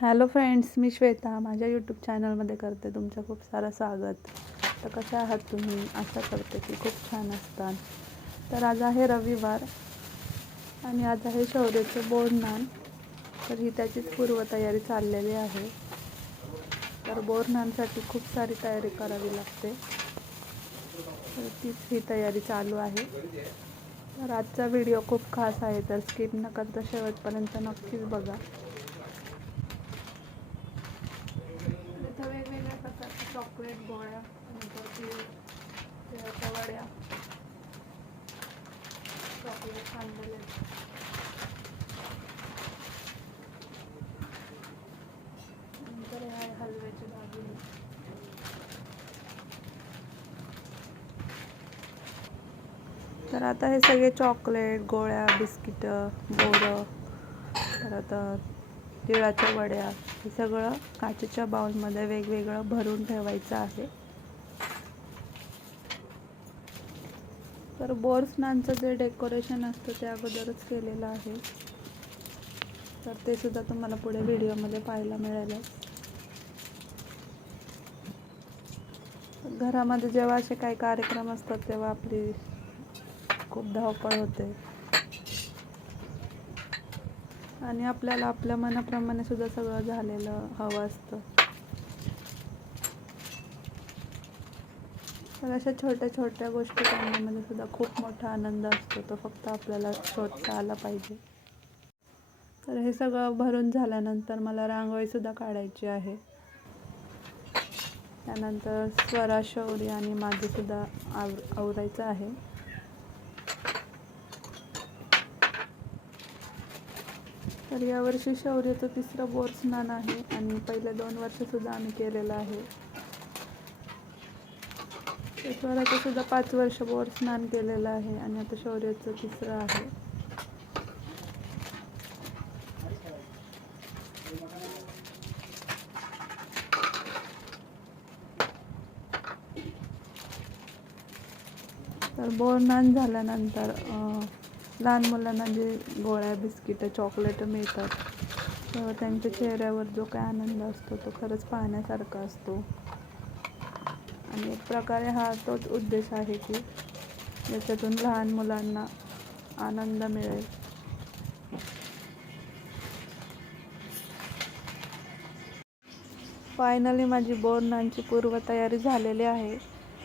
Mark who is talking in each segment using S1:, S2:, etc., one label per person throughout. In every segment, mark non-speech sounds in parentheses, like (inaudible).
S1: Hello friends मी श्वेता. माझ्या YouTube चॅनलमध्ये करते तुमचं खूप सारं स्वागत. तर कसे आहात तुम्ही? आशा करते की खूप छान असतात. तर आज आहे रविवार आणि आज आहे शौर्याचं बोरनान. तर ही त्याचीच पूर्वतयारी चाललेली आहे. तर बोरनानसाठी खूप सारी तयारी करावी लागते. तर तीच ही तयारी चालू आहे. तर आजचा व्हिडिओ खूप खास आहे तर स्किप न करता शेवटपर्यंत नक्कीच बघा. चॉकलेट गोळ्या नंतर तिळाच्या वड्या. चॉकलेट आणलेले नंतर ह्या हलव्याचे दागिने तर आता हे सगळे चॉकलेट गोळ्या बिस्किटं बोरं. परत तिळाच्या वड्या हे सगळं काचेच्या बाउलमध्ये वेगवेगळं भरून ठेवायचं आहे. तर बोर्सनांचं जे डेकोरेशन असतं ते अगोदरच केलेलं आहे. तर ते सुद्धा तुम्हाला पुढे व्हिडिओमध्ये पाहायला मिळालं. घरामध्ये जेव्हा असे काही कार्यक्रम असतात तेव्हा आपली खूप धावपळ होते. आणि आपल्याला आपल्या मनाप्रमाणे सुद्धा सगळं झालेलं हवं असतं. तर अशा छोट्या छोट्या गोष्टी करण्यामध्ये सुद्धा खूप मोठा आनंद असतो. तो फक्त आपल्याला शोधता आला पाहिजे. तर हे सगळं भरून झाल्यानंतर मला रांगोळीसुद्धा काढायची आहे. त्यानंतर स्वरा शौर्य आणि माझे सुद्धा आव आवरायचं आहे. तर यावर्षी शौर्यचं तिसरं बोर स्नान आहे आणि पहिले दोन वर्षसुद्धा आम्ही केलेलं आहे. स्वराचं सुद्धा पाच वर्ष बोर स्नान केलेलं आहे आणि आता शौर्याचं तिसरं आहे. तर बोरनान झाल्यानंतर लहान मुलांना जे गोळ्या बिस्किटं चॉकलेटं मिळतात तर त्यांच्या चेहऱ्यावर जो काय आनंद असतो तो खरंच पाहण्यासारखा असतो. आणि एक प्रकारे हा तोच उद्देश आहे की याच्यातून लहान मुलांना आनंद मिळेल. फायनली माझी बोरणांची पूर्वतयारी झालेली आहे.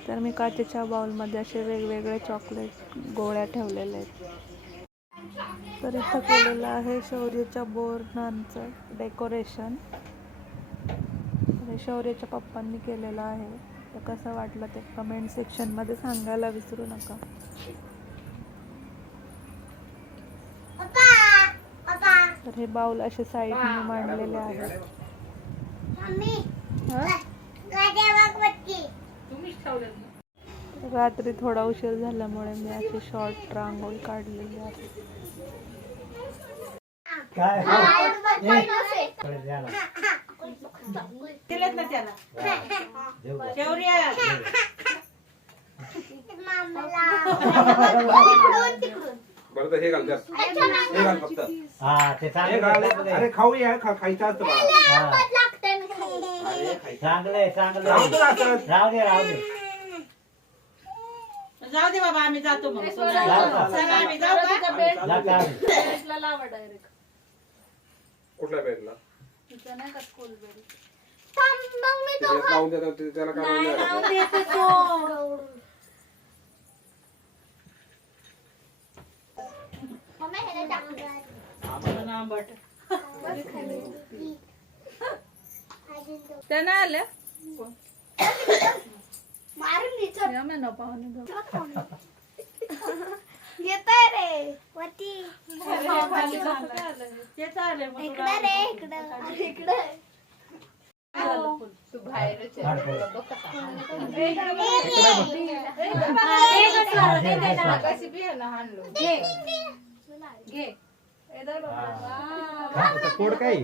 S1: तर मी काचेच्या बाउलमध्ये असे वेगवेगळे चॉकलेट गोळ्या ठेवलेले आहेत. तर इथं केलेलं आहे शौर्याच्या बोरनांचं डेकोरेशन. हे शौर्याच्या पप्पांनी केलेलं आहे. तर कसं वाटलं ते कमेंट सेक्शनमध्ये सांगायला विसरू नका. तर हे बाउल असे साईडने मांडलेले आहेत. हं? रात्री थोडा उशीर झाल्यामुळे मी अशी शॉर्ट रांगोळी काढलेली आहे.
S2: दिलेत ना त्याला. (laughs)
S3: बरं तर हे घाल त्यात. हे घाल फक्त.
S4: हा ते
S3: हे
S4: चांगलं
S3: घाल
S4: आहे,
S3: अरे खाऊया खा खायचं असतं बाळा
S4: हा,
S3: अरे खायचं.
S4: चांगलं आहे चांगलं
S3: राहू दे
S4: आहे.
S3: असं.
S4: राहू दे राहू दे.
S2: जाऊ दे बाबा आम्ही जातो मग? चला आम्ही जाऊ का?
S4: का आधी?
S3: कुठल्या बेडला
S1: नाही का स्कूल बेल
S3: त्याच्यात लावून देतात ते- त्याला काय म्हणतात?
S2: आंबट. त्यांना आलं?
S1: या (laughs) महिना पाहुणे जाऊ.
S5: येतोय रे वरती
S2: ते चालेल मग
S5: इकडं रे इकडं इकडं
S4: काढ पुढे. हा. आता कोड काय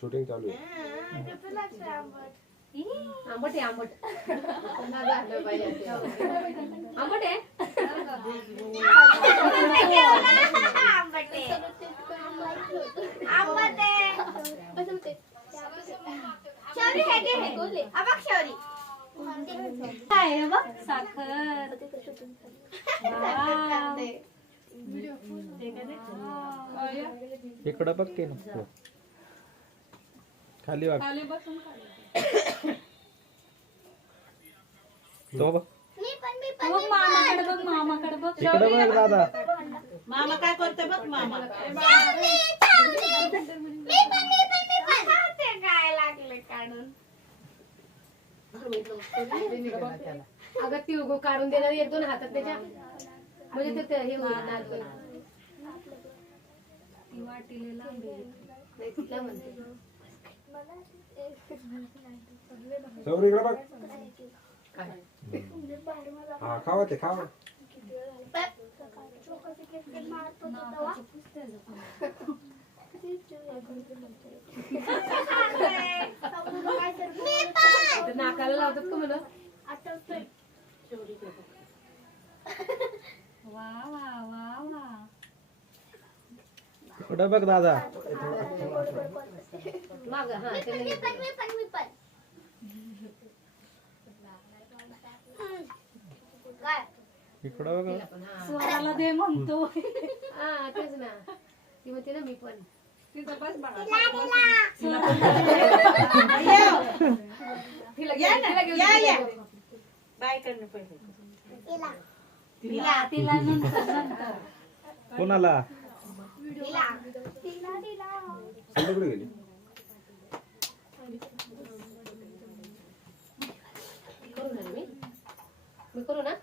S3: शूटिंग चालू आहे.
S6: आंबट. आहे आंबट. झालं पाहिजे
S5: आंबट आहे. हे हे. हा.
S6: काय बघ? साखर.
S4: इकडं बघ की नको. खाली वाग तो बघ.
S5: मी पण मी पण
S6: बघ मामाकडे बघ मामाकडे बघ.
S4: इकडं बघ दादा.
S2: मामा काय करते बघ मामा.
S5: शौरी, शौरी. मी पण मी पण मी पण. ते काय लागले काढून.
S7: अगं ती उगो काढून देणार एक दोन हातात त्याच्या. म्हणजे ते- ते हे होईल ना पण.
S6: ती वाटीले लांब
S7: तिला म्हणते.
S3: सौर इकडे बघ. हा खावा ते खावा.
S5: मी पण
S7: ते नाकाला लावतात का म्हणा
S4: इकडं बघ दादा.
S7: माग हा
S5: मी
S7: ते
S5: पण मी
S7: नाही.
S5: पण मी पण मी पण हम्म. काय
S4: इकडं बघ
S7: हा.
S6: दे म्हणतो.
S7: हा तेच ना. ती म्हणते ना मी पण.
S5: तिला
S7: तिला
S2: या
S7: घेऊन-
S2: ना,
S7: तिला घेऊन
S2: या, या.
S7: जाऊ.
S5: तिला
S6: तिला तिला नंतर नंतर
S4: कोणाला
S5: तिला तिला तिला
S3: सौर कुठे गेली
S7: करू ना मी मी करू ना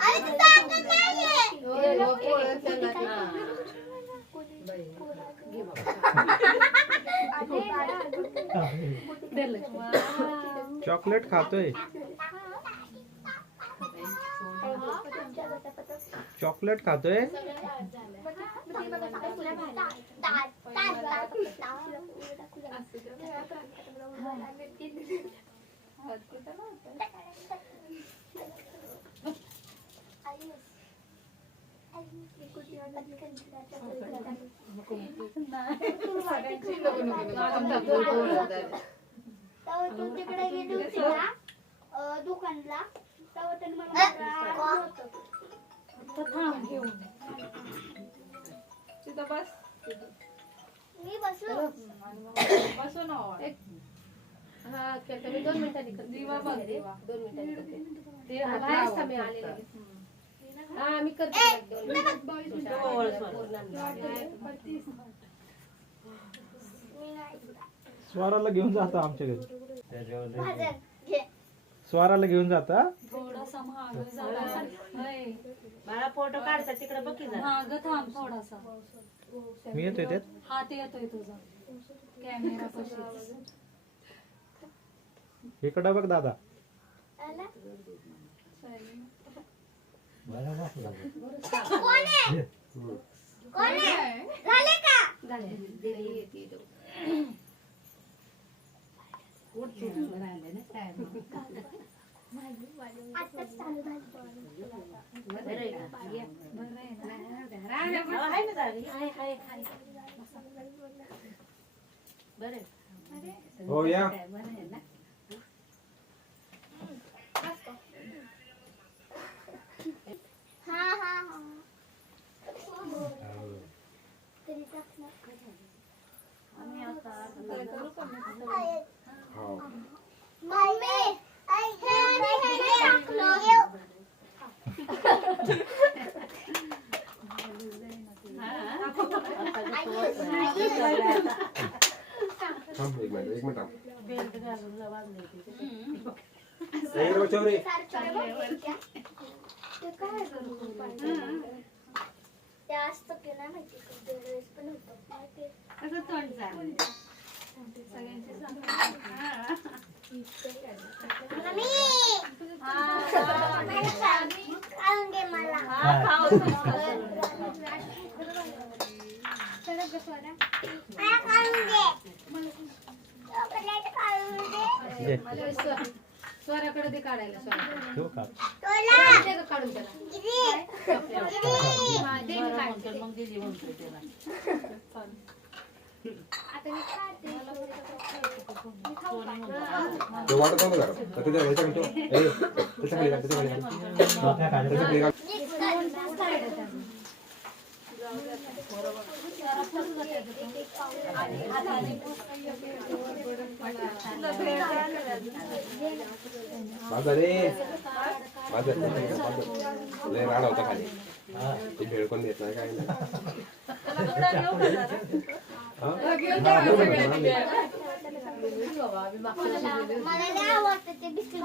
S5: अरे तू सांगत नाहीये
S7: हो, हो, पोळं सांगत. हा. घे बाबा. दे लक्ष्मी.
S4: चॉकलेट खातोय. चॉकलेट खातोय?
S7: दोन मिनिटांनी करते. मिनिटांनी ते बाहेरच थांब. हा मी करते
S4: स्वराला घेऊन जाता आमच्या घरी. स्वराला घेऊन जाता?
S6: थोडासा.
S2: मला फोटो काढता तिकडे बघ की जरा.
S6: महाग थांब थोडासा.
S4: मी येतोय त्यात?
S6: हात येतोय तुझा. कॅमेरा
S4: इकडं बघ दादा.
S5: आला? कोण
S3: थांब एक मिनिट एक मिनिट थांब.
S2: बेल्ट घालून वाजले ते.
S3: इकडे बघ, चौरे
S5: सारखं बघ त्या. ते काय करू पाहिजे? ते असतं की नाही माहिती वेळेस पण होतं. माहिती आहे?
S2: कसं तोंड झालं?
S5: मला.
S2: हा.
S7: स्वराकडे ते काढायला स्वराकडे.
S4: ठेवू का
S7: काढून त्याला दे मी काढते.
S2: मग दिदी म्हणतोय त्याला
S5: आता मी काढते. मी खाऊ का?
S3: ते वाटत नव्हतं जरा. तर त्याच्या ह्याच्याकडे ठेव. ए, घाल, घाल. घाल. माझा रे माझा लय राडा होता खाली. ते भेळ पण देत नाही काय नाही.
S5: मला लय आवडतं ते बिस्किट.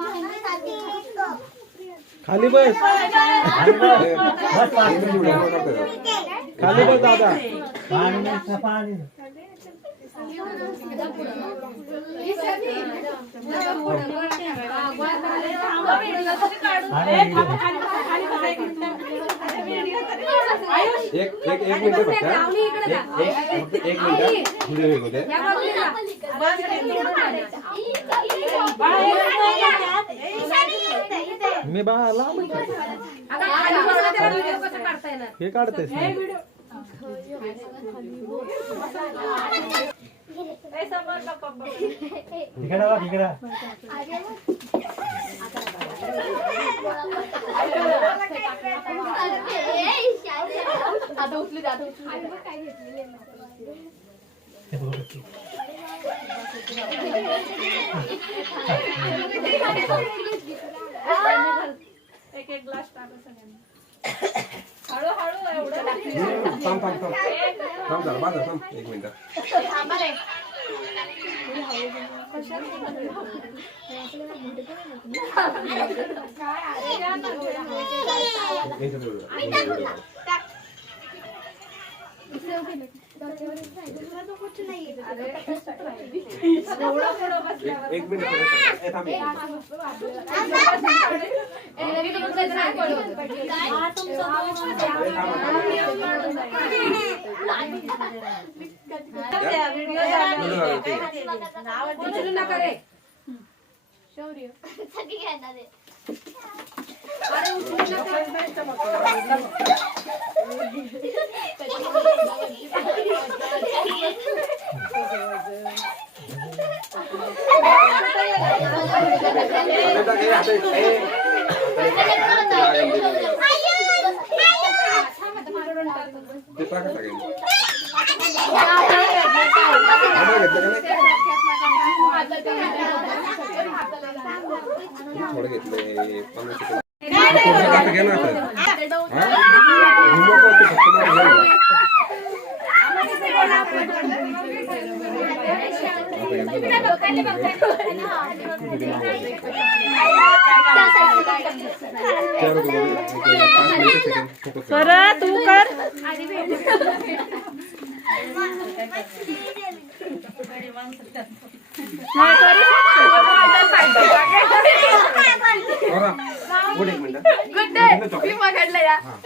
S4: खाली बस. खाली बस. दादा.
S7: हा.
S3: एक एक एक मिनिट फक्त. एक एक मिनिट.
S7: बाजूला.
S4: मी बा लांब
S7: अगं, खाली बसला त्याला व्हिडिओ कसा काढता येणार
S4: हे काढतेस
S7: आता उचली आता उचली
S1: एक एक ग्लास टाका सगळ्यांना. हळूहळू एवढं
S3: थांब थांब थांब थांब जरा माझा थांब एक मिनिट. एक मिनिट. एक एक मिनिट. ए, थांब एक मिनिट. व्हिडिओ झाला, ठीक आहे.
S7: उचलू नका रे
S5: सगळी घेणार आहे.
S7: अरे उचलू नका
S3: आता ए, आता ए, ते टाका सगळ्यांनी. आम्हाला घेतलं का नाही? थोडं घेतलंय पन्नास करा.
S1: तू कर
S3: बघा. पुढे एक मिनिटं. chocolate. हा.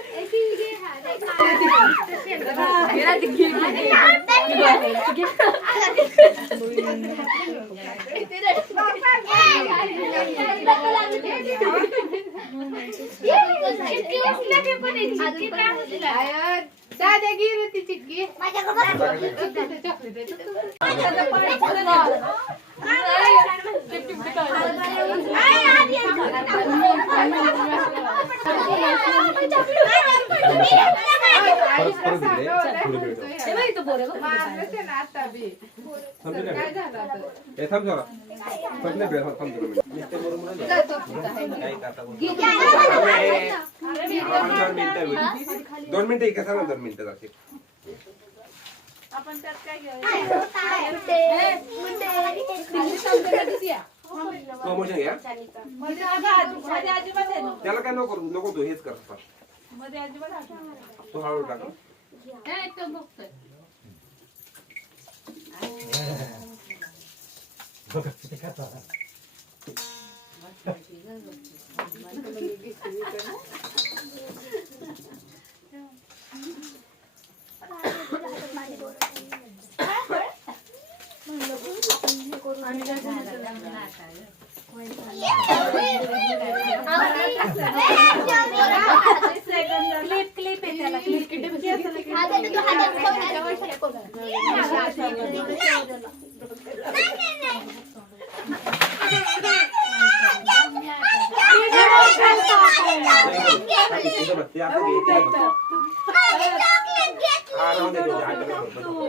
S7: दादा गिर ती चिटकी
S3: परत ए, दोन मिनिटं. एक सांगा दोन मिनिटं जाते
S1: आपण त्यात काय घ्यायचं?
S3: स्लो मोशन घ्या.
S1: अजिबात आहे.
S3: त्याला काय नको करू, नको तू हेच कर. फक्त.
S1: मध्ये अजिबात.
S3: तू हळू टाक.
S1: आणि काय
S6: क्लिप
S3: কিন্তু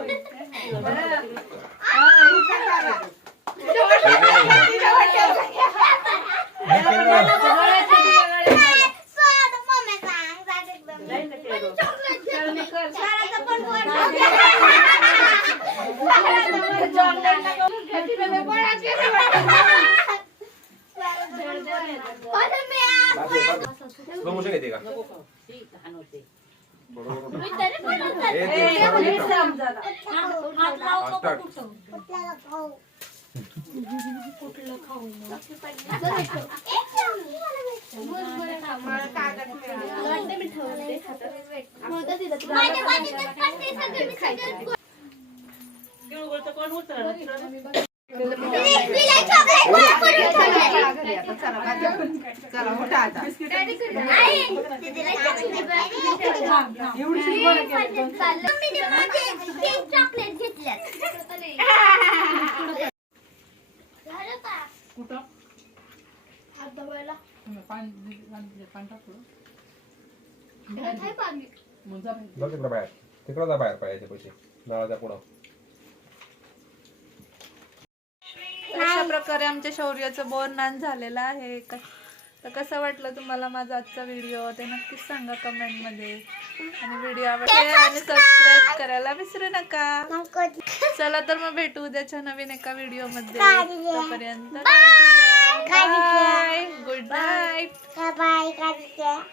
S5: चॉकलेट घेतल्यात झालं का हात धुवायला.
S3: तिकडं बाहेर तिकडं जा बाहेर पळायचे पैसे नळाच्या पुढं.
S1: अशा प्रकारे आमच्या शौर्याचं बोरनान झालेलं आहे. क- तर कसं वाटलं तुम्हाला माझा आजचा व्हिडिओ? ते नक्कीच सांगा कमेंटमध्ये आणि व्हिडिओ आवडले आणि सबस्क्राईब करायला विसरू नका. चला तर मग भेटू उद्याच्या नवीन एका Bye. Good Bye
S5: Bye
S1: bye.